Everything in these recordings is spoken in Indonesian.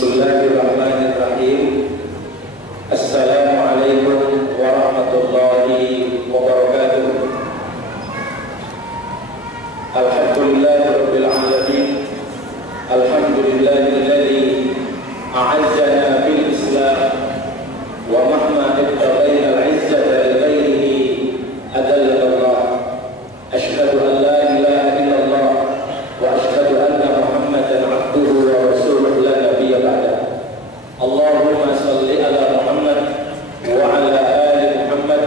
Bismillahirrahmanirrahim. Assalamualaikum warahmatullahi wabarakatuh. Alhamdulillahirabbil alamin. Alhamdulillahilladzi a'azzana bil Islam wa mahma ibtaghaina al-'izzata li ghairihi adallana Allah. Asyhadu an la ilaha illallah wa asyhadu anna Muhammadan 'abduhu wa rasuluhu la nabiyya ba'da. Allahumma shalli ala Muhammad wa ala ali Muhammad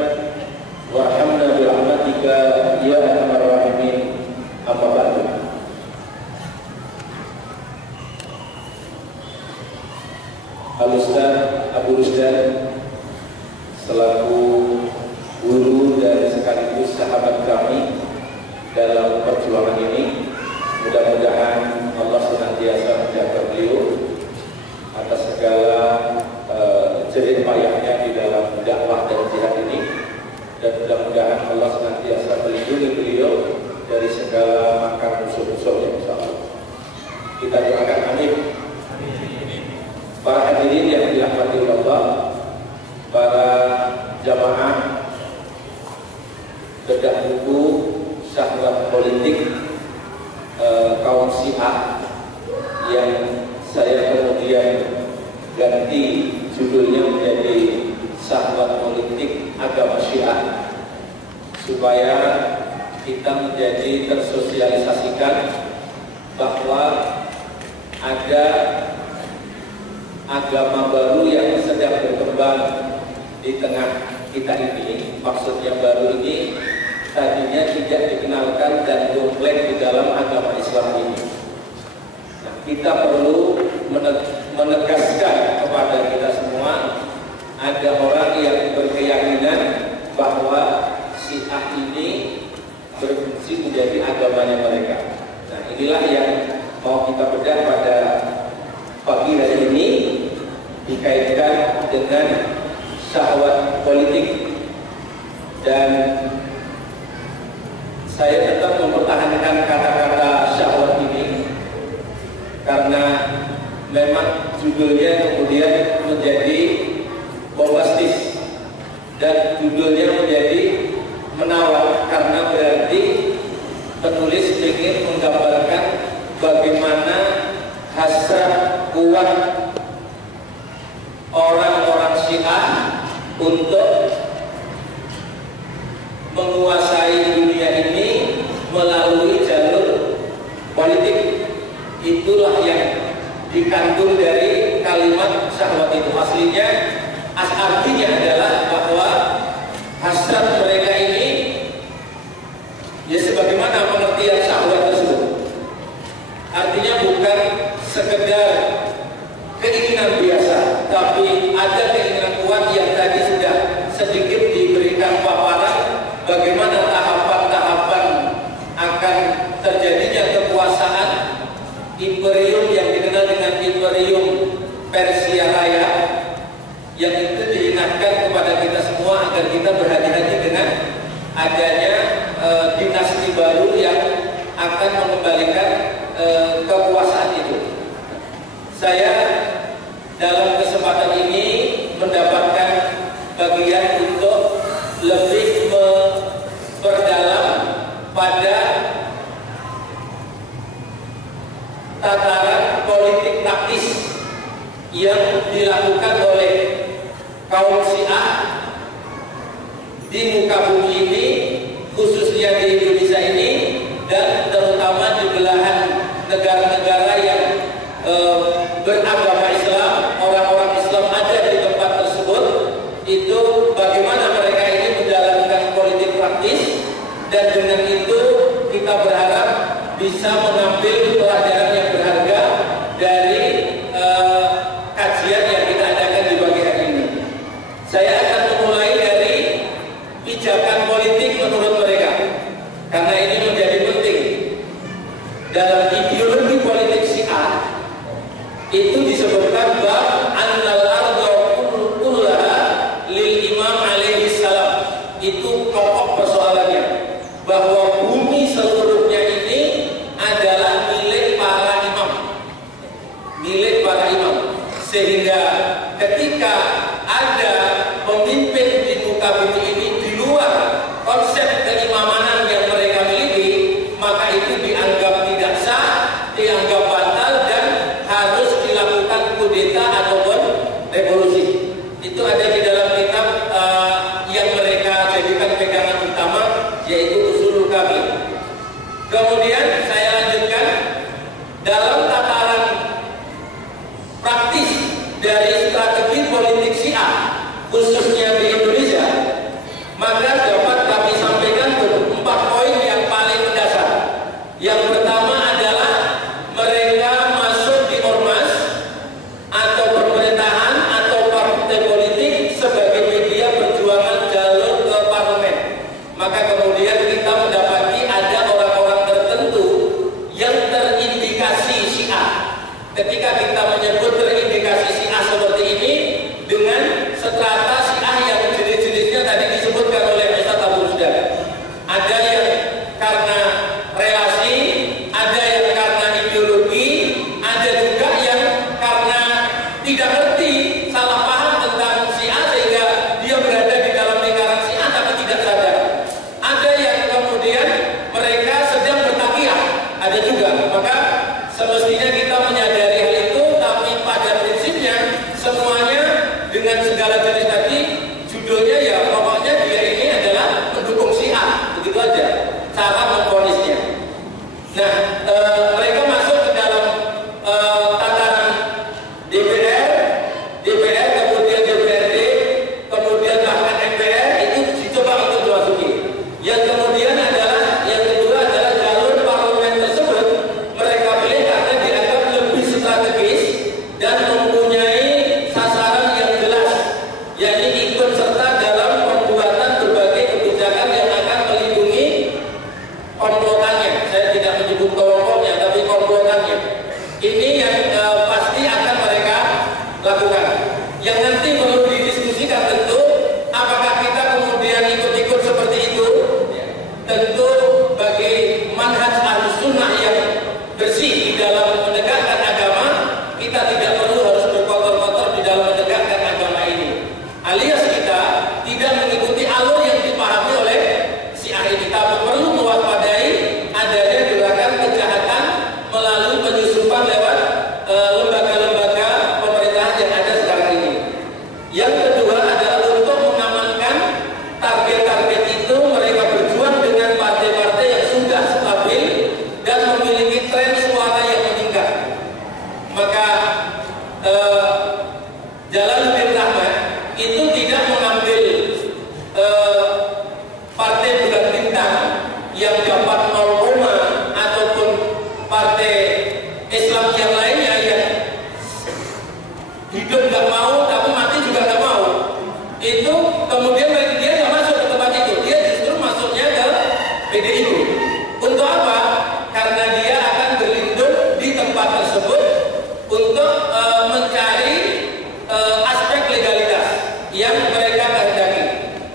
warhamna bi rahmatika ya arhamar rahimin. Amma ba'du. Al-Ustaz Abu Rusdan selaku guru dan sekaligus sahabat kami dalam perjuangan ini, mudah-mudahan Allah senantiasa menjaga beliau atas segala jerih payahnya di dalam dakwah dan jihad ini, dan mudah-mudahan Allah senantiasa melindungi beliau dari segala makar musuh-musuhnya, insyaallah. Kita doakan amin. Para hadirin yang dirahmati Allah, para jamaah bedah buku Syahwat Politik kaum Syiah yang saya kemudian ganti judulnya menjadi Syahwat Politik Agama Syiah, supaya kita menjadi tersosialisasikan bahwa ada agama baru yang sedang berkembang di tengah kita ini. Maksudnya baru ini tadinya tidak dikenalkan dan kompleks di dalam agama Islam ini. Nah, kita perlu menegaskan kepada kita semua, ada orang yang berkeyakinan bahwa Syiah ini berfungsi menjadi agamanya mereka. Nah, inilah yang mau kita bedah pada pagi hari ini, dikaitkan dengan syahwat politik. Dan saya tetap mempertahankan kata-kata syahwat ini karena memang judulnya kemudian menjadi bombastis dan judulnya menjadi menawar, karena berarti penulis ingin menggambarkan bagaimana hasrat kuat orang-orang Syiah untuk menguasai dunia ini melalui jalur politik. Itulah yang dikandung dari kalimat syahwat itu. Aslinya, artinya adalah bahwa hasrat mereka ini, ya sebagaimana pengertian syahwat tersebut, artinya bukan sekedar keinginan biasa, tapi ada keinginan kuat yang tadi sudah sedikit diberikan paparan bagaimana tahapan-tahapan akan terjadinya kekuasaan imperium yang dikenal dengan imperium Persia Raya, yang itu diingatkan kepada kita semua agar kita berhati-hati dengan adanya dinasti baru yang akan mengembalikan kekuasaan itu. Saya dalam kesempatan ini mendapatkan bagian untuk lebih memperdalam pada tataran politik taktis yang dilakukan oleh kaum Syiah di muka bumi ini, khususnya di Indonesia ini, dan terutama di belahan negara-negara yang beragama Islam, orang-orang Islam ada di tempat tersebut. Itu bagaimana mereka ini menjalankan politik praktis, dan dengan itu kita berharap bisa mengambil pelajaran yang berharga dari kajian yang kita adakan di pagi hari ini. Saya akan memulai dari pijakan politik menurut mereka, karena ini menjadi penting. Dalam ideologi politik Syiah itu disebutkan bab annal arda kullaha lil imam alaihi salam. Itu pokok persoalannya, bahwa bumi seluruhnya ini adalah milik Kemudian saya lanjutkan dalam tataran praktis dari strategi politik Syiah khususnya di Indonesia, maka dapat kami sampaikan 4 poin yang paling mendasar. Yang pertama adalah mereka masuk di ormas atau pemerintahan atau partai politik sebagai media perjuangan jalur ke parlemen. Maka kemudian kita mendapati ada orang-orang tertentu yang terindikasi Syiah. Ketika kita menyebut terindikasi Syiah seperti ini dengan strata Syiah yang jenis-jenisnya tadi disebutkan oleh Ustaz Abu Rusdan. Ada yang karena relasi, ada yang karena ideologi, ada juga yang karena tidak ngerti, salah paham tentang Syiah sehingga dia berada di dalam lingkaran Syiah tapi tidak sadar. Ada yang kemudian mereka sedang bertakiyah, ada juga. Maka semestinya kita menyadari hal itu, tapi pada prinsipnya semuanya dengan segala jenis tadi judulnya ya pokoknya dia ini adalah pendukung Syiah, begitu aja cara memvonisnya. Nah, mereka masuk ke dalam tataran DPR, kemudian DPRD, kemudian bahkan MPR itu dicoba untuk dimasuki. Yang kemudian adalah yang kedua adalah jalur parlemen tersebut mereka pilih karena dianggap lebih strategis dan mempunyai sasaran yang jelas, yakni ikut serta dalam pembuatan berbagai kebijakan yang akan melindungi komplotannya. Saya tidak menyebut kelompoknya, tapi komplotannya. Ini yang pasti akan mereka lakukan. Yang nanti perlu didiskusikan tentu, apakah kita kemudian ikut-ikut seperti itu? Tentu bagi manhaj Ahlussunnah yang bersih di dalam menegakkan agama, kita tidak perlu harus berkotor-kotor di dalam menegakkan agama ini. Alias kita tidak mengikuti alur yang dipahami oleh Syiah ini. Tapi perlu mewaspadai adanya gerakan kejahatan melalui penyusupan lewat lembaga-lembaga pemerintahan yang ada sekarang ini. Yang kedua adalah untuk mengamankan target-target itu, mereka berjuang dengan partai-partai yang sudah stabil dan memiliki tren suara yang meningkat. Maka Jalaluddin Rahmat itu tidak mengambil partai bulan bintang yang dapat 0, ataupun partai Islam yang lainnya yang hidup nggak mau tapi mati juga nggak mau. Itu kemudian dia nggak masuk ke tempat itu, dia justru masuknya ke PDIP. Untuk apa? Karena dia akan berlindung di tempat tersebut untuk mencari aspek legalitas yang mereka kehendaki.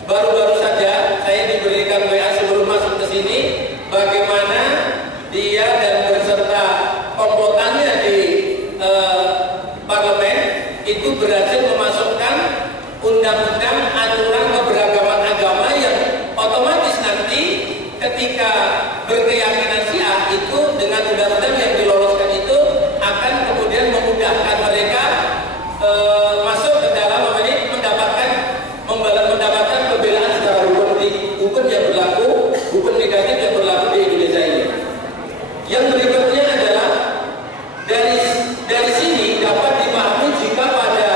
Baru-baru saja saya diberikan WA sebelum masuk ke sini bagaimana dia dan beserta komplotannya di parlemen itu berhasil memasukkan undang-undang aturan keberagaman agama yang otomatis nanti ketika berkeyakinan Syiah itu dengan undang-undang yang diloloskan itu akan kemudian memudahkan mereka masuk ke dalam mendapatkan pembelaan secara hukum yang berlaku, hukum negatif yang berlaku di Indonesia ini. Yang berikutnya adalah dari sini dapat dipahami jika pada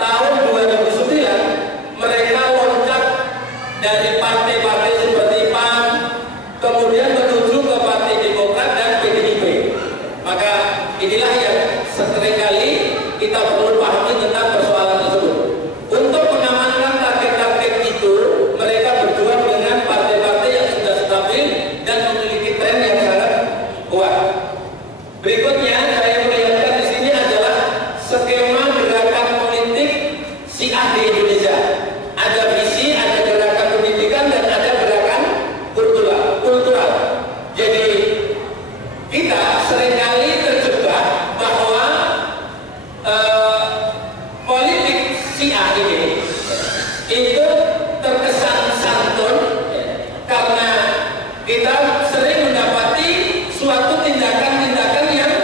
tahun 2009 mereka loncat dari partai-partai seperti PAN kemudian menuju ke Partai Demokrat dan PDIP. Maka inilah yang seringkali kita perlu pahami tentang persoalan tersebut. Untuk mengamankan target-target itu, mereka berjuang dengan partai-partai yang sudah stabil dan memiliki tren yang sangat kuat. Berikutnya saya melihatkan di sini adalah skema gerakan politik Syiah di Indonesia. Ada visi, ada gerakan pendidikan, dan ada gerakan kultural. Jadi kita seringkali terjebak bahwa politik Syiah ini itu terkesan santun karena kita sering mendapati suatu tindakan-tindakan yang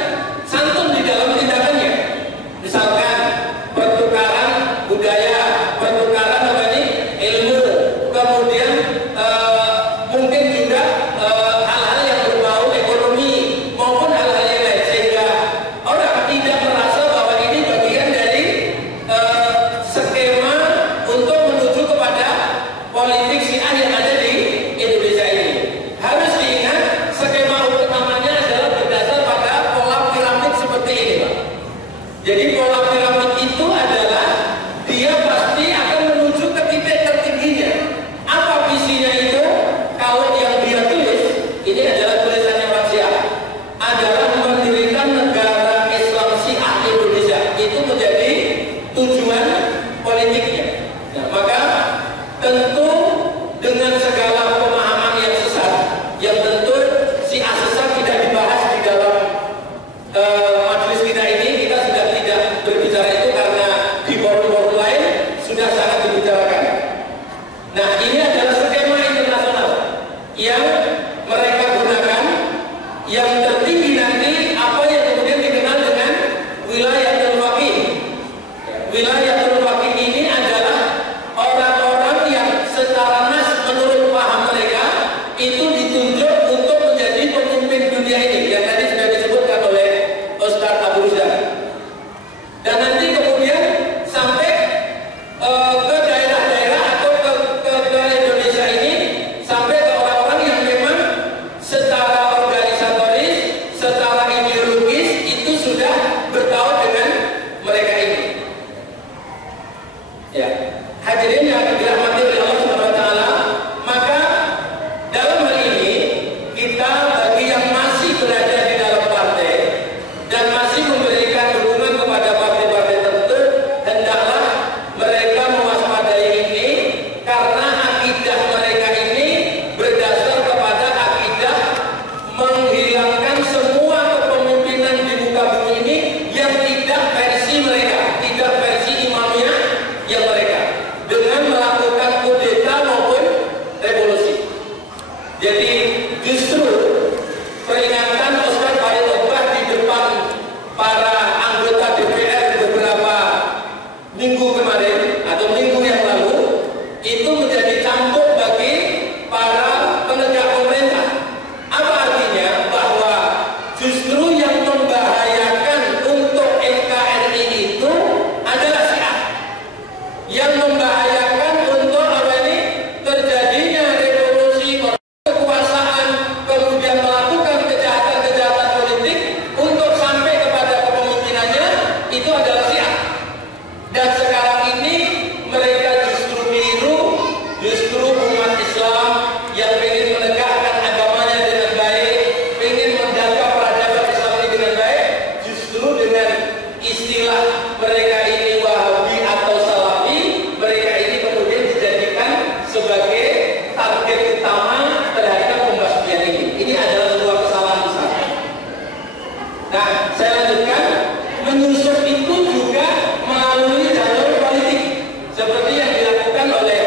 Syiah sesat tidak dibahas di dalam majelis kita ini. Kita sudah tidak berbicara itu karena di forum-forum lain sudah sangat dibicarakan. Nah, ini adalah skema internasional yang mereka gunakan, yang tertinggi nanti apa yang kemudian dikenal dengan wilayatul faqih. Wilayatul faqih ini adalah orang-orang yang secara nas menurut paham mereka itu ditunjuk untuk menjadi pemimpin dunia ini, yang tadi sudah disebutkan oleh Ustaz Abu Rizal. Dan nanti kemudian sampai ke daerah-daerah atau ke Indonesia ini, sampai ke orang-orang yang memang secara organisatoris, secara ideologis itu sudah bertaut dengan mereka ini. Ya, hadirin yang dirahmati oleh Allah Subhanahu wa taala, maka dalam hal ini kita bagi yang masih berada di dalam partai dan masih memberikan dukungan kepada partai-partai tertentu, hendaklah mereka mewaspadai ini, karena akidah mereka ini berdasar kepada akidah menghilangkan semua kepemimpinan di muka bumi ini yang tidak versi mereka, tidak versi imamiyah yang mereka, dengan melakukan kudeta maupun revolusi. Jadi justru peringatan Ustaz Khalil Akbar di depan para anggota DPR beberapa minggu kemarin atau minggu yang lalu itu menjadi cambuk bagi para penegak pemerintah. Apa artinya? Bahwa justru yang membahayakan untuk NKRI itu adalah Syiah. Yang membahayakan untuk apa ini? Terjadinya revolusi kekuasaan, kemudian melakukan kejahatan-kejahatan politik untuk sampai kepada kepemimpinannya, itu adalah Syiah. Dan sekarang ini mereka justru keliru, justru umat Islam yang ingin menegakkan agamanya dengan baik, ingin menjaga peradaban Islam ini dengan baik, justru dengan istilah mereka ini Wahabi atau Salafi, mereka ini kemudian dijadikan sebagai target utama terhadap pembasmian ini. Ini adalah sebuah kesalahan besar. Nah, saya lanjutkan. Menyusup itu juga melalui jalur politik, seperti yang dilakukan oleh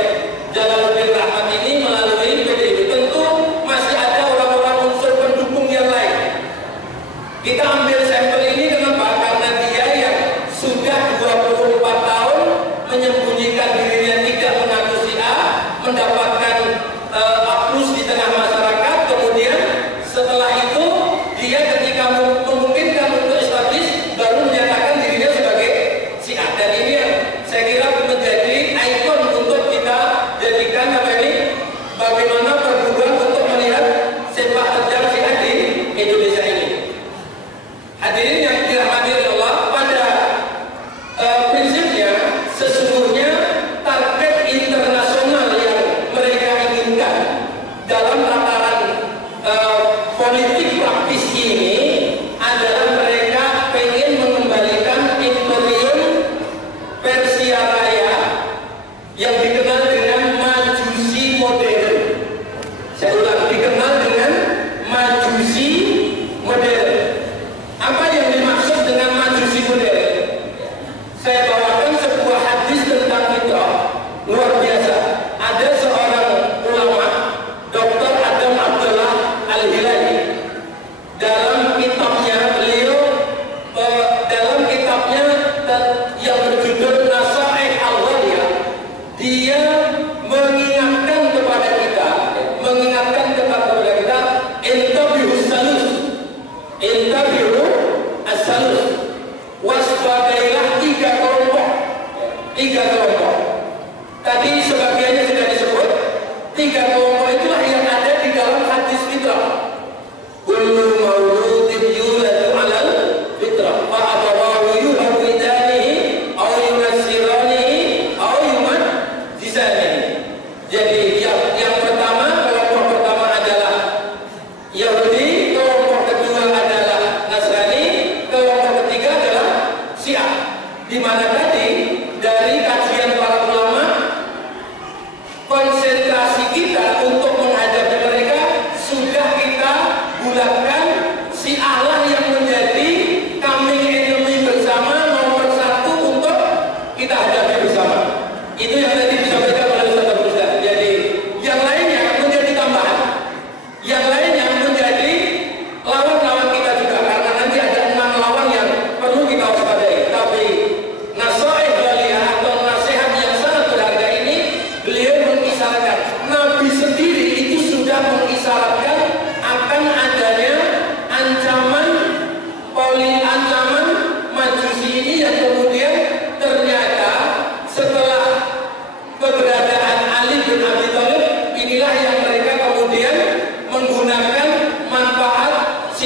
Jalaluddin Rahmat ini melalui PDIP. Tentu masih ada orang-orang unsur pendukung yang lain. Kita ambil sampel ini kenapa? Karena dia yang sudah 24 tahun menyembunyikan dirinya, tidak mengaku Syiah, mendapatkan aplaus di tengah masyarakat. Kemudian setelah itu dia ketika memungkinkan untuk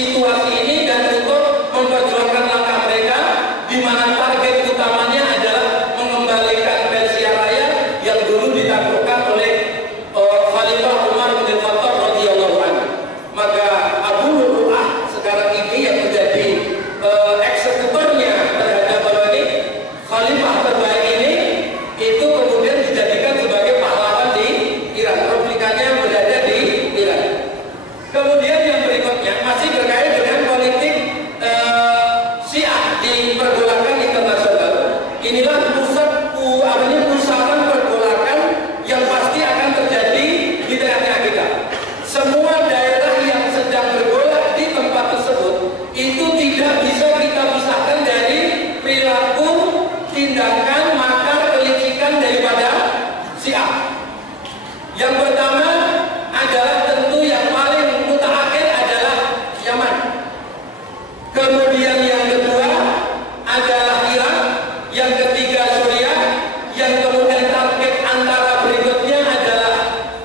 situasi ini dan untuk memperjuangkan langkah mereka, di mana target utamanya adalah mengembalikan Persia Raya yang dulu ditaklukkan oleh Khalifah Umar bin Khattab radhiyallahu anhu. Maka Abu Lu'lu'ah sekarang ini yang menjadi eksekutornya terhadap ini Khalifah terbaik ini, itu kemudian dijadikan sebagai pahlawan di Iran. Replikannya berada di Iran. Kemudian yang berikutnya masih berkait dengan politik Syiah di pergolakan internasional. Inilah pusaran pergolakan yang pasti akan terjadi di tengah-tengah kita. Semua daerah yang sedang bergolak di tempat tersebut itu tidak bisa kita pisahkan dari perilaku, tindakan, makar, kelicikan daripada Syiah. Yang pertama adalah tentu yang paling mutaakhir adalah Yaman. Kemudian yang kedua adalah Irak, yang ketiga Suriah, yang kemudian target antara berikutnya adalah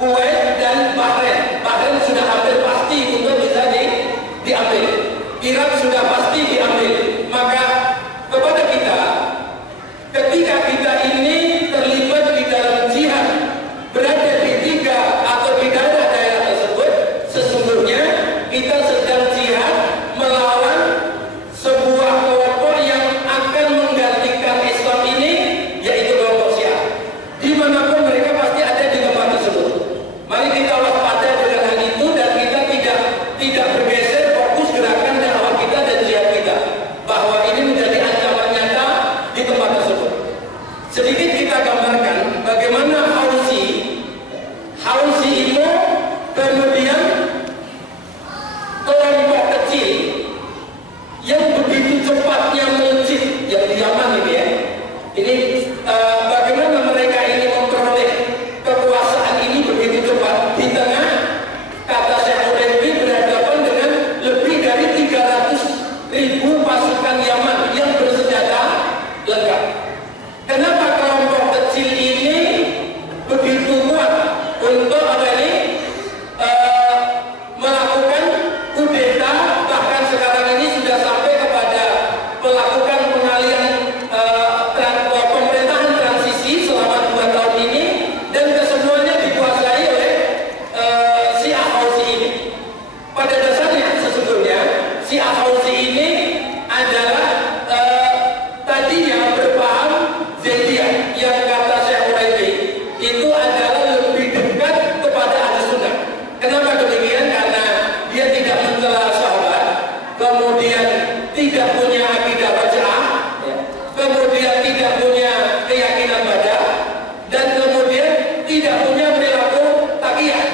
Kuwait dan Bahrain. Bahrain sudah hampir pasti untuk bisa diambil. Irak sudah pasti diambil. Maka kepada kita, ketika kita ini terlibat di dalam jihad, berada di tiga atau di daerah-daerah tersebut, sesungguhnya kita sedang jihad melawan sebuah kelompok yang akan menggantikan Islam ini, yaitu kelompok Syiah. Dimanapun mereka pasti ada di tempat tersebut. Mari kita waspada dengan hal itu dan kita tidak bergeser fokus gerakan dakwah kita dan jihad kita, bahwa ini menjadi ancaman nyata di tempat tersebut. Sedikit kita gambarkan bagaimana Hausi itu kemudian kelompok kecil yang begitu cepatnya melejit yang di Yaman ini ya. Ini bagaimana mereka ini memperoleh kekuasaan ini begitu cepat di tengah, kata Syekh Urebi, berhadapan dengan lebih dari 300.000 pasukan Yaman yang bersenjata lengkap. Kenapa kelompok kecil ini begitu kuat untuk melakukan kudeta, bahkan sekarang ini sudah sampai kepada melakukan pengalihan pemerintahan transisi selama 2 tahun ini, dan kesemuanya dikuasai oleh Syiah Hausi ini. Pada dasarnya sesungguhnya Syiah Hausi ini adalah tadinya berpaham Zaidiyah, yang kata Syekh Urebi itu adalah lebih dekat kepada Ahlus Sunnah. Kenapa demikian? Karena dia tidak mencela sahabat, kemudian tidak punya akidah raj'ah, kemudian tidak punya keyakinan badan, dan kemudian tidak punya perilaku taqiyah,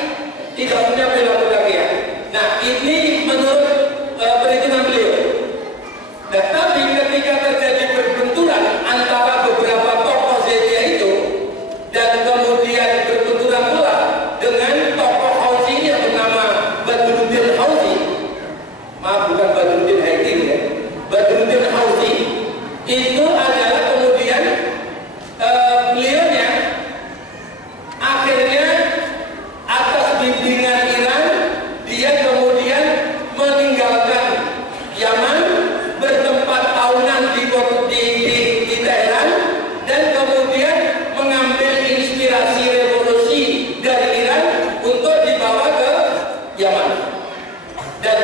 tidak punya perilaku taqiyah. Nah, ini menurut perhitungan beliau. Nah, tapi ketika terjadi berbenturan antara beberapa tokoh Zaidiyah itu, dan kemudian berbenturan pula dengan tokoh Hausi yang bernama Badruddin Hausi, maaf bukan Badruddin Haiti ya, Badruddin Hausi, itu adalah kemudian beliaunya akhirnya atas bimbingan Iran, dia kemudian meninggalkan Yaman, bertempat tahunan di Teheran, dan kemudian mengambil inspirasi revolusi dari Iran untuk dibawa ke Yaman. Dan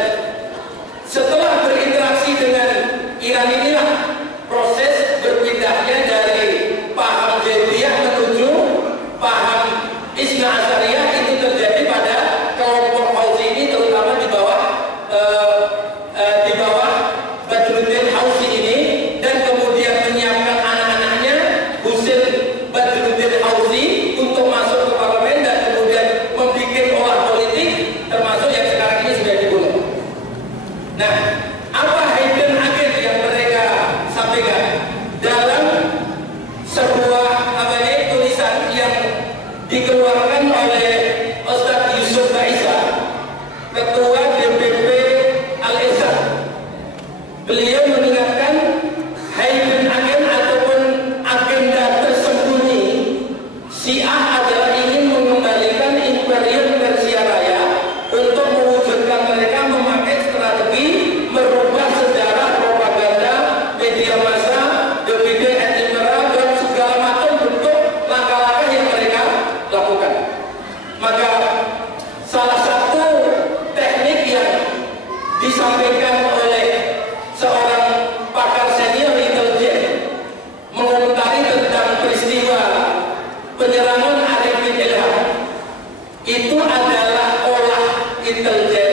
setelah berinteraksi dengan Iran inilah proses berpindahnya dari paham Zaidiyah menuju paham Isna Asyariyah itu terjadi pada kelompok Hausi ini, terutama di bawah Badruddin Hausi ini, dan kemudian menyiapkan anak-anaknya Husain Badruddin Hausi untuk masuk ke parlemen dan kemudian membuat olah politik, termasuk yang sekarang ini sudah dibunuh. Nah, apa hidden agenda yang mereka sampaikan dalam sebuah tulisan yang dikeluarkan oleh Ustadz Yusuf Baisa, Ketua DPP Al-Izhar. Beliau mengingatkan hidden agenda ataupun agenda tersembunyi Syiah adalah ingin mengembalikan imperium Persia Raya untuk mewujudkan mereka memakai strategi disampaikan oleh seorang pakar senior intelijen mengomentari tentang peristiwa penyerangan Arifin Ilham. Itu adalah olah intelijen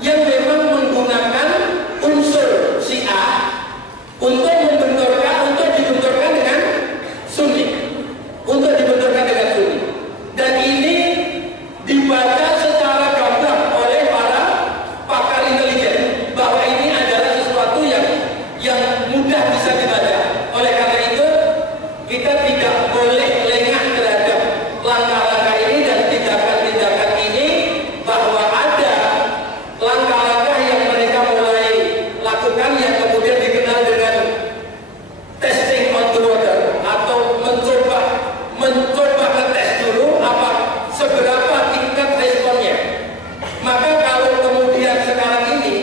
yang memang menggunakan unsur Syiah untuk dibenturkan dengan Sunni, dan ini dibaca secara gamblang oleh para pakar intelijen bahwa ini adalah sesuatu yang mudah bisa dibaca. Oleh karena itu kita tidak boleh lengah terhadap langkah-langkah ini dan tindakan-tindakan ini, bahwa ada langkah-langkah yang mereka mulai lakukan yang kemudian dikenal dengan testing on the water, atau mencoba ngetes dulu apa seberapa tingkat responnya. Maka kalau kemudian sekarang ini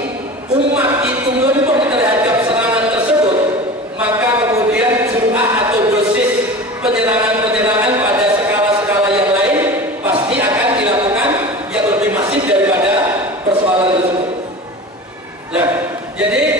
umat itu lumpuh terhadap serangan tersebut, maka kemudian jumlah atau dosis penyerangan pada skala-skala yang lain pasti akan dilakukan yang lebih masif daripada persoalan tersebut. Nah, jadi